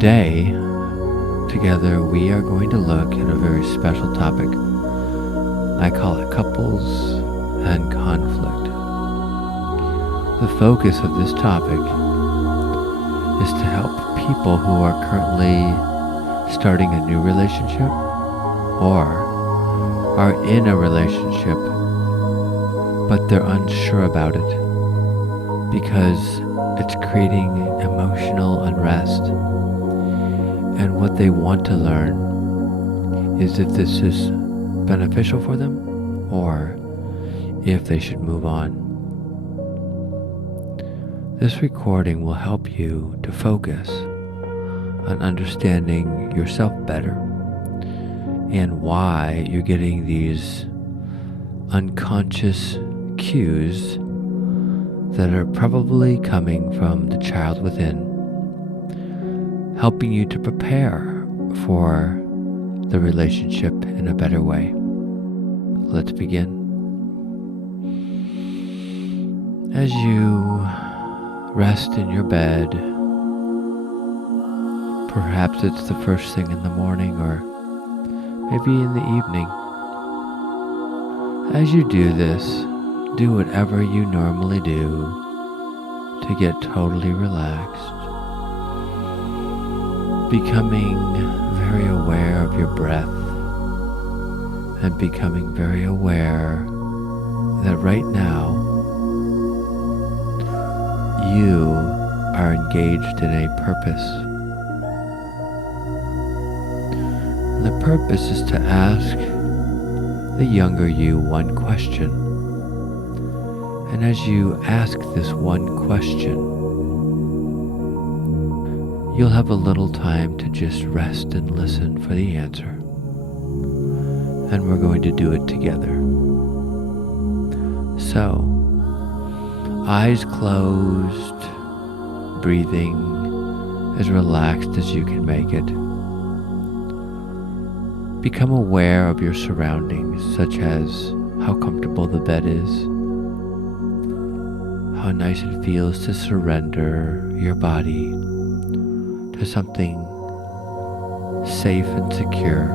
Today, together, we are going to look at a very special topic. I call it couples and conflict. The focus of this topic is to help people who are currently starting a new relationship or are in a relationship but they're unsure about it because it's creating emotional unrest. And what they want to learn is if this is beneficial for them or if they should move on. This recording will help you to focus on understanding yourself better and why you're getting these unconscious cues that are probably coming from the child within, helping you to prepare for the relationship in a better way. Let's begin. As you rest in your bed, perhaps it's the first thing in the morning or maybe in the evening. As you do this, do whatever you normally do to get totally relaxed, becoming very aware of your breath and becoming very aware that right now you are engaged in a purpose. The purpose is to ask the younger you one question. And as you ask this one question, you'll have a little time to just rest and listen for the answer. And we're going to do it together. So, eyes closed, breathing as relaxed as you can make it. Become aware of your surroundings, such as how comfortable the bed is, how nice it feels to surrender your body to something safe and secure,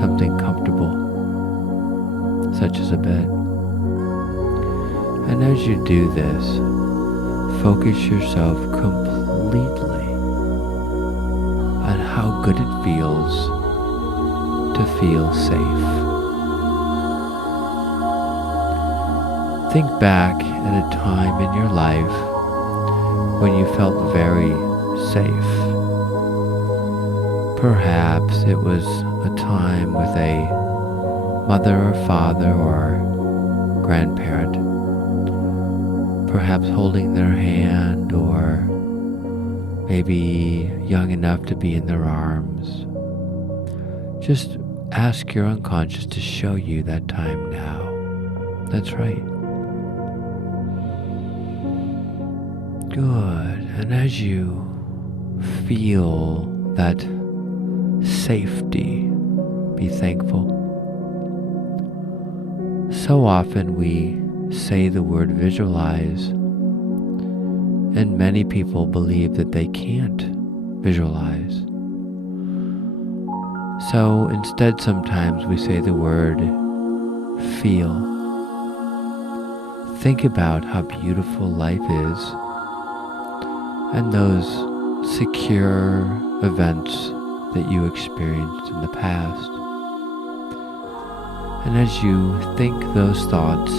something comfortable, such as a bed. And as you do this, focus yourself completely on how good it feels to feel safe. Think back at a time in your life when you felt very safe. Perhaps it was a time with a mother or father or grandparent, perhaps holding their hand or maybe young enough to be in their arms. Just ask your unconscious to show you that time now. That's right. Good. And as you feel that safety, be thankful. So often we say the word visualize, and many people believe that they can't visualize. So instead, sometimes we say the word feel. Think about how beautiful life is and those secure events that you experienced in the past. And as you think those thoughts,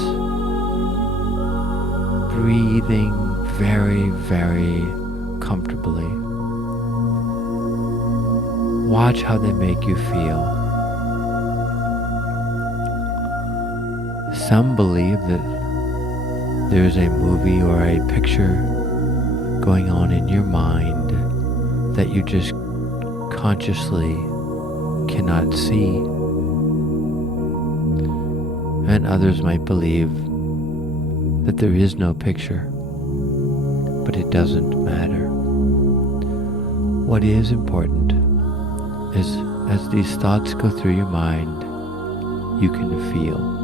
breathing very, very comfortably, watch how they make you feel. Some believe that there's a movie or a picture going on in your mind that you just consciously cannot see. And others might believe that there is no picture, but it doesn't matter. What is important is as these thoughts go through your mind, you can feel.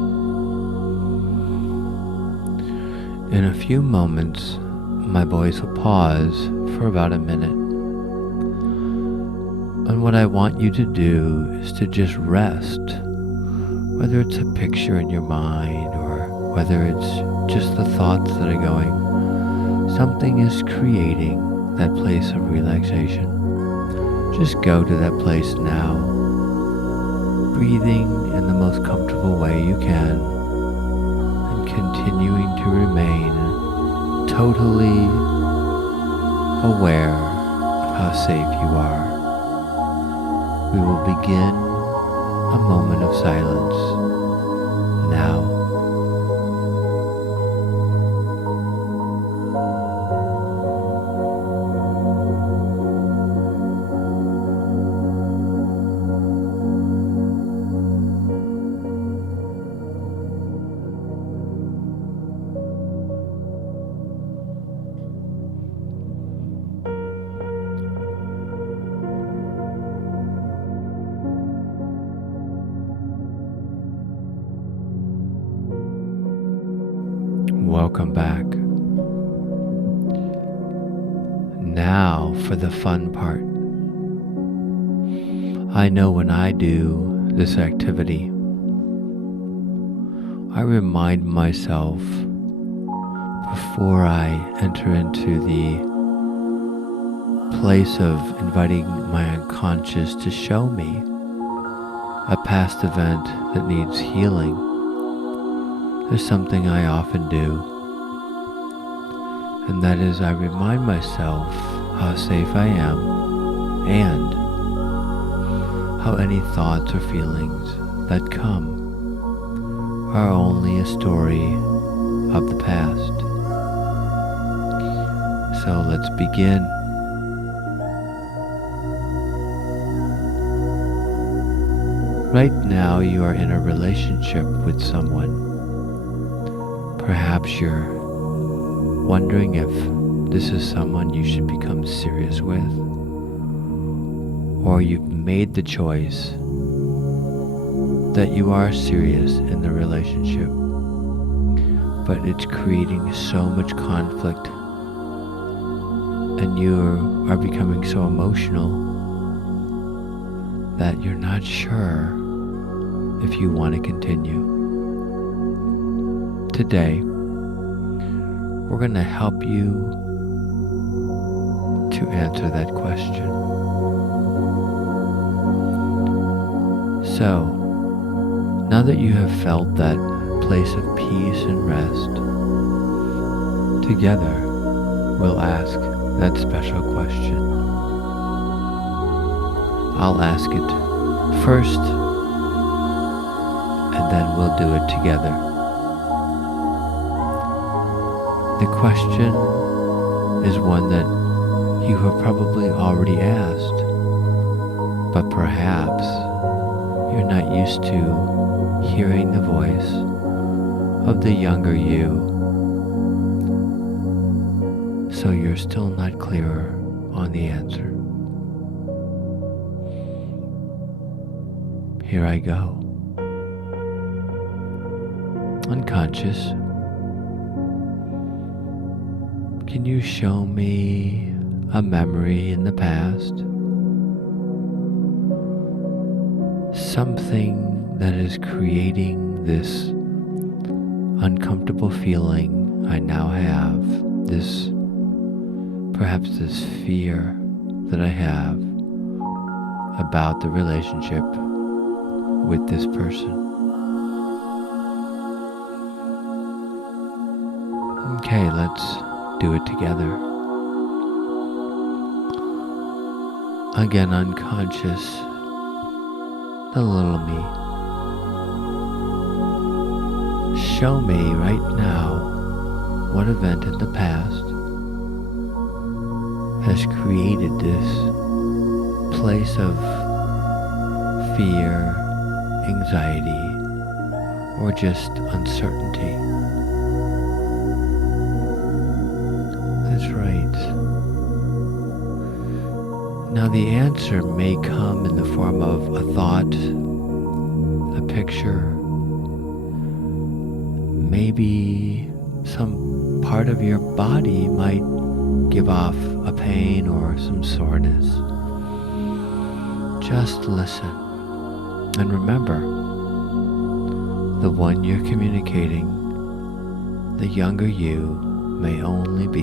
In a few moments, my voice will pause for about a minute, And what I want you to do is to just rest, whether it's a picture in your mind or whether it's just the thoughts that are going. Something is creating that place of relaxation. Just go to that place now, breathing in the most comfortable way you can, and continuing to remain totally aware of how safe you are. We will begin a moment of silence now. Welcome back. Now for the fun part. I know when I do this activity, I remind myself before I enter into the place of inviting my unconscious to show me a past event that needs healing. There's something I often do, and that is I remind myself how safe I am and how any thoughts or feelings that come are only a story of the past. So let's begin. Right now you are in a relationship with someone. Perhaps you're wondering if this is someone you should become serious with, or you've made the choice that you are serious in the relationship, but it's creating so much conflict and you are becoming so emotional that you're not sure if you want to continue. Today, we're going to help you to answer that question. So, now that you have felt that place of peace and rest, together we'll ask that special question. I'll ask it first, and then we'll do it together. The question is one that you have probably already asked, but perhaps you're not used to hearing the voice of the younger you, so you're still not clearer on the answer. Here I go. Unconscious, can you show me a memory in the past? Something that is creating this uncomfortable feeling I now have, perhaps this fear that I have about the relationship with this person. Okay, let's do it together. Again, unconscious, the little me. Show me right now what event in the past has created this place of fear, anxiety, or just uncertainty. That's right. Now the answer may come in the form of a thought, a picture, maybe some part of your body might give off a pain or some soreness. Just listen. And remember, the one you're communicating, the younger you, may only be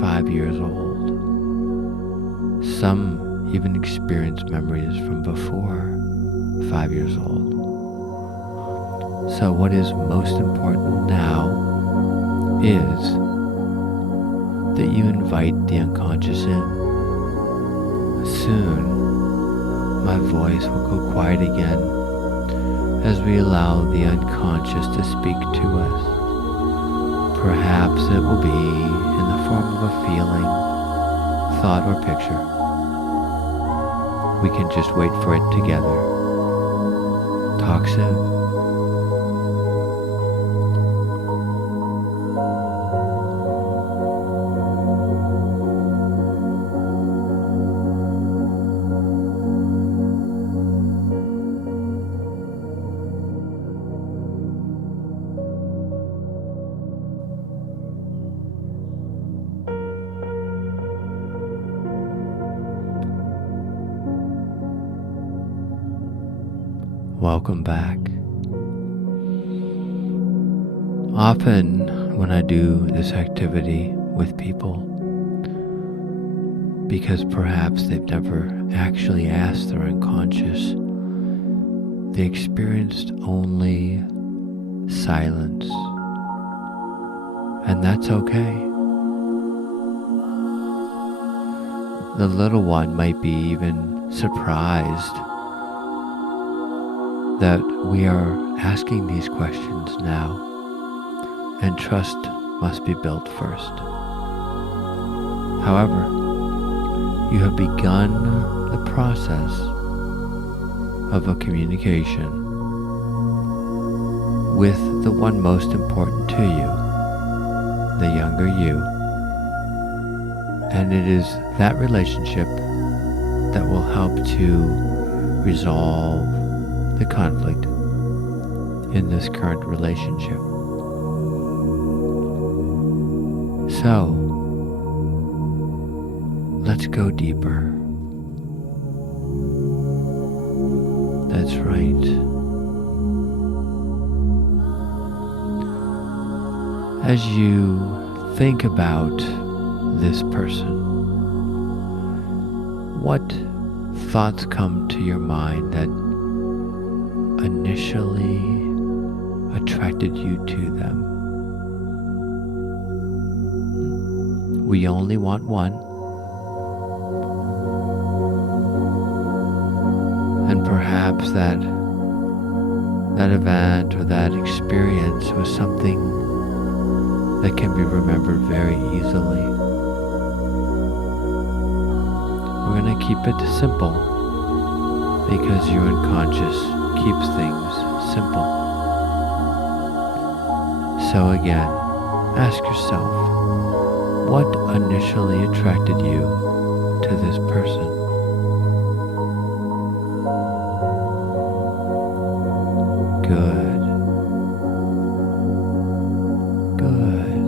5 years old. Some even experience memories from before 5 years old. So what is most important now is that you invite the unconscious in. Soon, my voice will go quiet again as we allow the unconscious to speak to us. Perhaps it will be in the form of a feeling, thought, or picture. We can just wait for it together. Talk soon. Welcome back. Often when I do this activity with people, because perhaps they've never actually asked their unconscious, they experienced only silence. And that's okay. The little one might be even surprised that we are asking these questions now, and trust must be built first. However, you have begun the process of a communication with the one most important to you, the younger you, and it is that relationship that will help to resolve the conflict in this current relationship. So, let's go deeper. That's right. As you think about this person, what thoughts come to your mind that initially attracted you to them? We only want one. And perhaps that event or that experience was something that can be remembered very easily. We're going to keep it simple because your unconscious keeps things simple. So again, ask yourself, what initially attracted you to this person? Good. Good.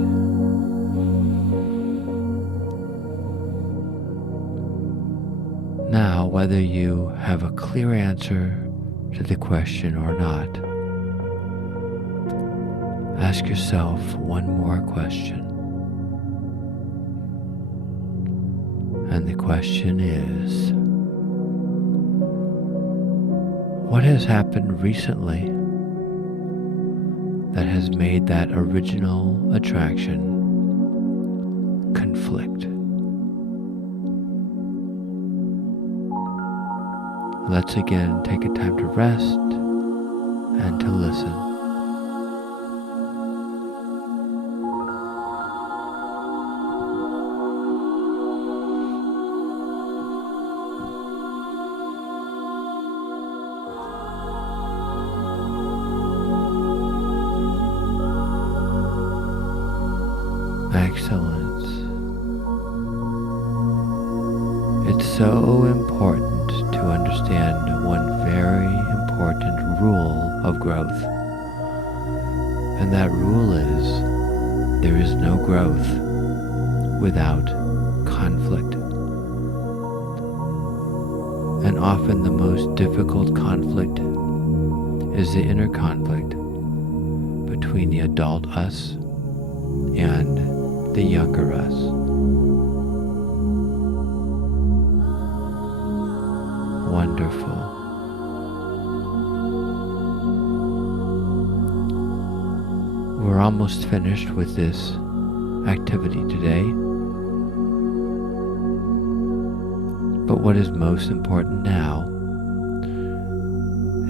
Now, whether you have a clear answer to the question or not, ask yourself one more question. And the question is, what has happened recently that has made that original attraction conflict? Let's again take a time to rest and to listen. Excellent. It's so important to understand one very important rule of growth. And that rule is, there is no growth without conflict. And And often the most difficult conflict is the inner conflict between the adult us and the younger us. Wonderful. We're almost finished with this activity today. But what is most important now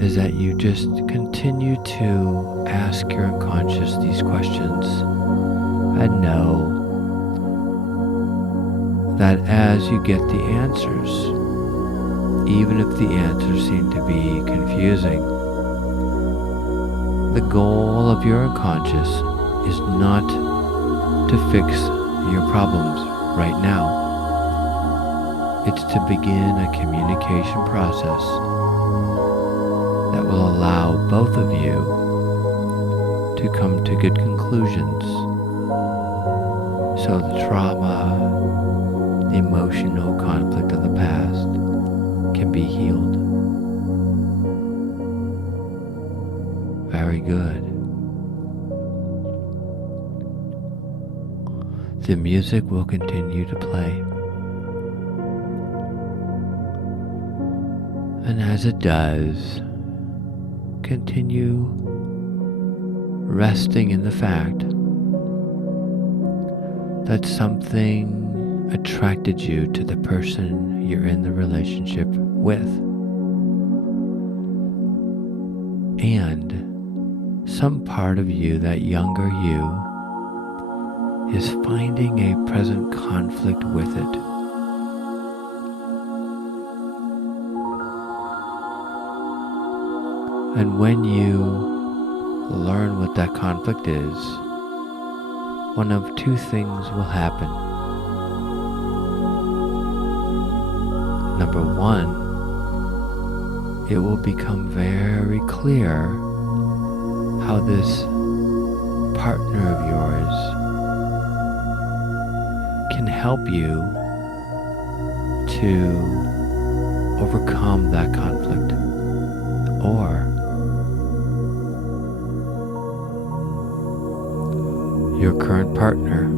is that you just continue to ask your unconscious these questions and know that as you get the answers, even if the answers seem to be confusing, the goal of your unconscious is not to fix your problems right now. It's to begin a communication process that will allow both of you to come to good conclusions so the trauma, the emotional conflict of the past can be healed. Very good. The music will continue to play. And as it does, continue resting in the fact that something attracted you to the person you're in the relationship with. And some part of you, that younger you, is finding a present conflict with it. And when you learn what that conflict is, one of two things will happen. Number one, it will become very clear how this partner of yours can help you to overcome that conflict. Or your current partner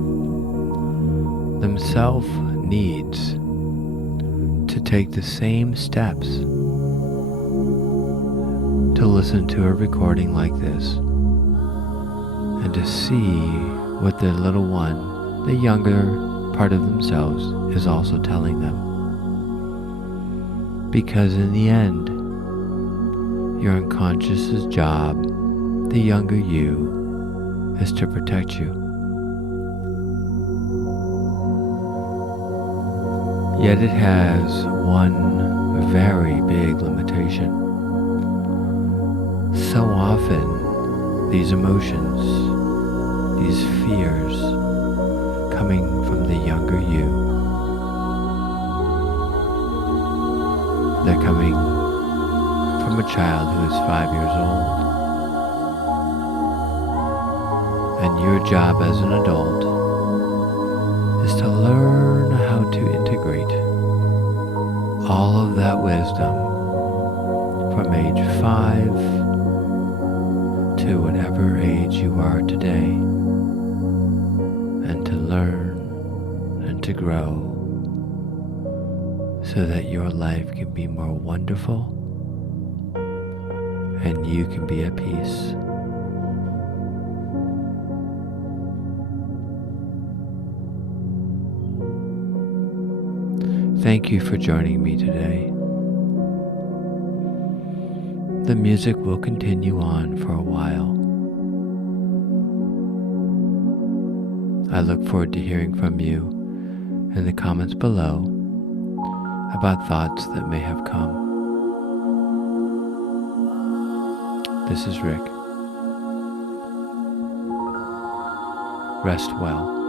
themselves needs to take the same steps to listen to a recording like this and to see what their little one, the younger part of themselves, is also telling them. Because in the end, your unconscious's job, the younger you, is to protect you. Yet it has one very big limitation. So often, these emotions, these fears coming from the younger you, they're coming from a child who is 5 years old. And your job as an adult is to learn how to integrate all of that wisdom from age 5 to whatever age you are today, and to learn and to grow so that your life can be more wonderful and you can be at peace. Thank you for joining me today. The music will continue on for a while. I look forward to hearing from you in the comments below about thoughts that may have come. This is Rick. Rest well.